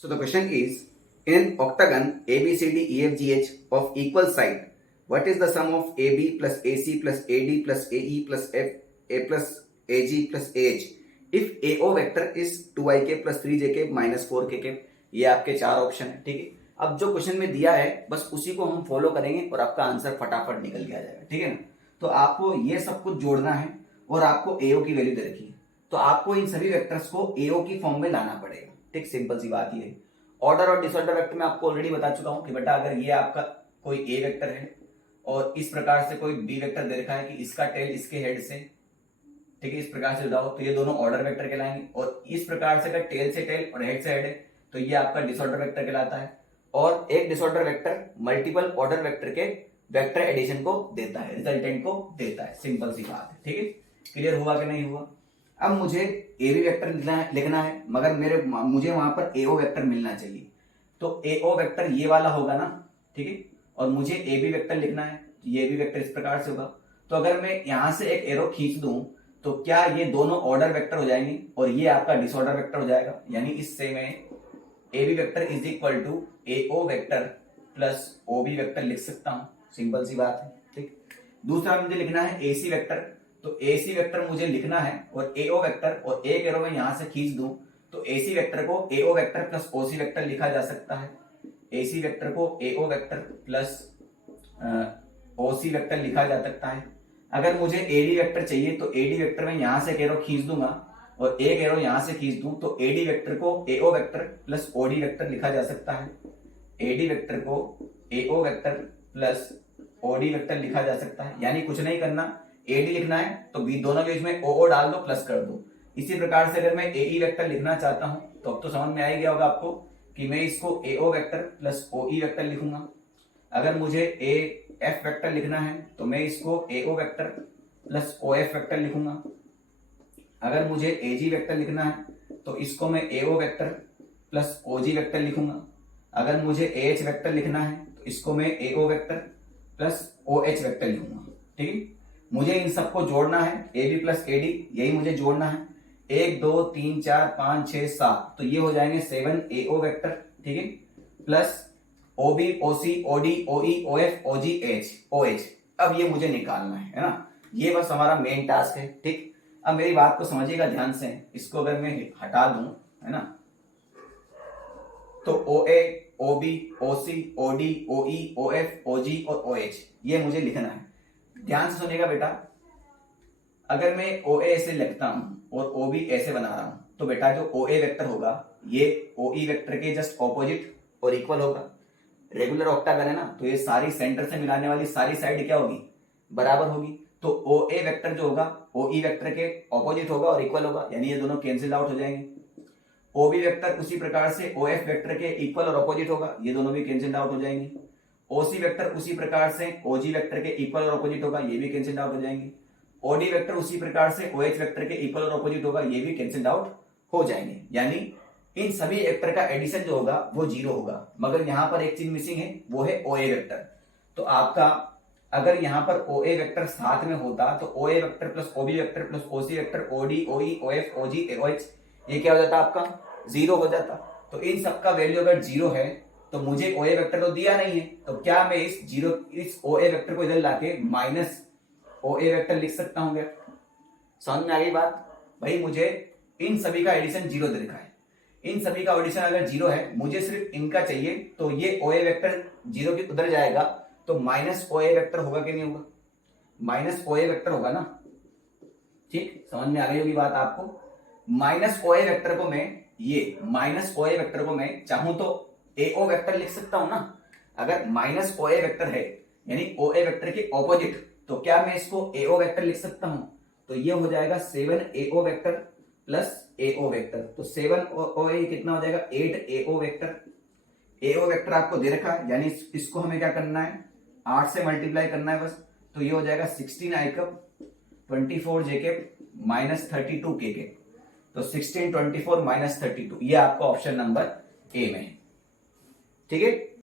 So the question is, in an octagon ABCDEFGH of equal side, what is the sum of AB plus AC plus AD plus AE plus FA plus AG plus AH if AO vector is 2ik plus 3jk minus 4kk? ये आपके चार option है, ठीक है। अब जो question में दिया है बस उसी को हम फॉलो करेंगे और आपका आंसर फटाफट निकल के आ जाएगा, ठीक है ना। तो आपको ये सब कुछ जोड़ना है और आपको एओ की वैल्यू दे रखी है, तो आपको इन सभी वेक्टर्स को एओ की फॉर्म में लाना पड़ेगा, ठीक। सिंपल सी बात ये। ऑर्डर और डिसऑर्डर वेक्टर में आपको ऑलरेडी बता चुका हूं कि बेटा अगर ये आपका कोई ए वेक्टर है और इस प्रकार से कोई बी वेक्टर दे रखा है कि इसका टेल इसके हेड से, ठीक है, इस प्रकार से जाओ तो ये दोनों ऑर्डर वेक्टर कहलाएंगे। और इस प्रकार से अगर टेल से टेल और हेड से हेड है तो ये आपका डिसऑर्डर वेक्टर कहलाता है। और एक disorder vector multiple order vector के वेक्टर एडिशन को देता है, रिजल्टेंट को देता है। सिंपल सी बात है, ठीक है। क्लियर हुआ कि नहीं हुआ? अब मुझे ए बी वेक्टर लिखना है मगर मुझे वहां पर एओ वेक्टर मिलना चाहिए, तो एओ वेक्टर ये वाला होगा ना, ठीक है। और मुझे ए बी वेक्टर लिखना है, ये भी वेक्टर इस प्रकार से होगा। तो अगर मैं यहां से एक एरो खींच दूं तो क्या ये दोनों ऑर्डर वेक्टर हो जाएंगे और ये आपका डिसऑर्डर वेक्टर हो जाएगा। यानी इससे मैं A B vector is equal to AO vector plus O B vector लिख सकता हूं। सिंपल सी बात है, ठीक। दूसरा मुझे लिखना है ए सी वेक्टर, तो ए सी वेक्टर मुझे लिखना है और एओ वेक्टर, और एक एरो में यहां से खींच दूं तो ए सी वेक्टर को एओ vector plus O C vector लिखा जा सकता है। ए सी वेक्टर को एओ vector plus O C vector लिखा जा सकता है। अगर मुझे एडी वेक्टर चाहिए तो एडी वेक्टर में यहां से एक एरो खींच दूंगा और एक एरो यहां से खींच दूं तो एडी वेक्टर को एओ वेक्टर प्लस ओडी वेक्टर लिखा जा सकता है। एडी वेक्टर को एओ वेक्टर प्लस ओडी वेक्टर लिखा जा सकता है। यानी कुछ नहीं करना, एडी लिखना है तो बी दोनों के बीच में ओ डाल दो, प्लस कर दो। इसी प्रकार से अगर मैं एई वेक्टर लिखना चाहता हूं तो अब तो समझ में आ ही गया होगा आपको कि मैं इसको एओ वेक्टर प्लस ओई वेक्टर लिखूंगा। अगर मुझे ए एफ वेक्टर लिखना है तो मैं इसको A O vector plus O F vector लिखूंगा। अगर मुझे एजी वेक्टर लिखना है तो इसको मैं एओ वेक्टर प्लस ओजी वेक्टर लिखूंगा। अगर मुझे एएच वेक्टर लिखना है तो इसको मैं AO vector plus OH vector लिखूंगा, ठीक है। मुझे इन सबको जोड़ना है, A B plus A D, यही मुझे जोड़ना है। 1 2 3 4 5 6 7, तो ये हो जाएंगे 7 एओ वेक्टर, ठीक है, प्लस ओबी ओसी ओडी ओई ओएफ ओजी एच ओएच। अब ये मुझे निकालना है ना। ये बस हमारा मेन टास्क है, ठीक। अब मेरी बात को समझिएगा ध्यान से। इसको अगर मैं हटा दूं, है ना, तो ओ ए ओ बी ओ सी ओ D O E O F O जी और ओ एच ये मुझे लिखना है। ध्यान से सुनिएगा बेटा, अगर मैं ओ ए ऐसे लिखता हूं और ओ बी ऐसे बना रहा हूं तो बेटा जो ओ ए वेक्टर होगा ये ओ ई वेक्टर के जस्ट ऑपोजिट और इक्वल होगा। रेगुलर ऑक्टागन है ना, तो ये सारी सेंटर से मिलाने वाली सारी साइड क्या होगी, बराबर होगी। तो ओ ए वेक्टर जो होगा ओ ई वेक्टर के ऑपोजिट होगा और इक्वल होगा, यानी ये दोनों कैंसिल आउट हो जाएंगे। ओ बी वेक्टर उसी प्रकार से ओ एफ वेक्टर के इक्वल और ऑपोजिट होगा, ये दोनों भी कैंसिल आउट हो जाएंगे। ओ सी वेक्टर उसी प्रकार से ओ जी वेक्टर के इक्वल और ऑपोजिट होगा, ये भी कैंसिल आउट हो जाएंगे। ओ डी वेक्टर उसी प्रकार से ओ एच वेक्टर के इक्वल और ऑपोजिट होगा, ये भी कैंसिल आउट हो जाएंगे। यानी इन सभी वेक्टर का एडिशन जो होगा वो 0 होगा। मगर यहां पर एक चीज मिसिंग है, वो है ओ ए वेक्टर। तो आपका अगर यहां पर ओ ए वेक्टर साथ में होता तो O A vector plus O B vector plus O C vector O D O E O F O G O H ये क्या हो जाता आपका 0 हो जाता। तो इन सबका वैल्यू अगर 0 है तो मुझे ओ ए वेक्टर तो दिया नहीं है, तो क्या मैं इस ओ ए वेक्टर को इधर लाके माइनस ओ ए वेक्टर लिख सकता हूं क्या? समझ में आ गई बात भाई? मुझे इन सभी का एडिशन 0 दे रखा है, इन सभी का एडिशन अगर 0 है, मुझे सिर्फ इनका चाहिए, तो ये ओ ए वेक्टर 0 के उधर जाएगा तो माइनस ओ ए वेक्टर होगा कि नहीं होगा? माइनस ओ ए वेक्टर होगा ना, ठीक। समझ में आ गई होगी बात आपको। माइनस ओ ए वेक्टर को मैं माइनस ओ ए वेक्टर को मैं चाहूं तो एओ वेक्टर लिख सकता हूं ना। अगर माइनस ओ ए वेक्टर है यानी ओ ए वेक्टर के ऑपोजिट, तो क्या मैं इसको एओ वेक्टर लिख सकता हूं? तो ये हो जाएगा 7 एओ वेक्टर प्लस एओ वेक्टर। तो 7 ओ ए कितना हो जाएगा 8 एओ वेक्टर। एओ वेक्टर आपको दे रखा है, यानी इसको हमें क्या करना है 8 से मल्टीप्लाई करना है बस। तो ये हो जाएगा 16 आई कप 24 जे के माइनस 32 के। तो 16 24 माइनस 32 ये आपका ऑप्शन नंबर ए में, ठीक है।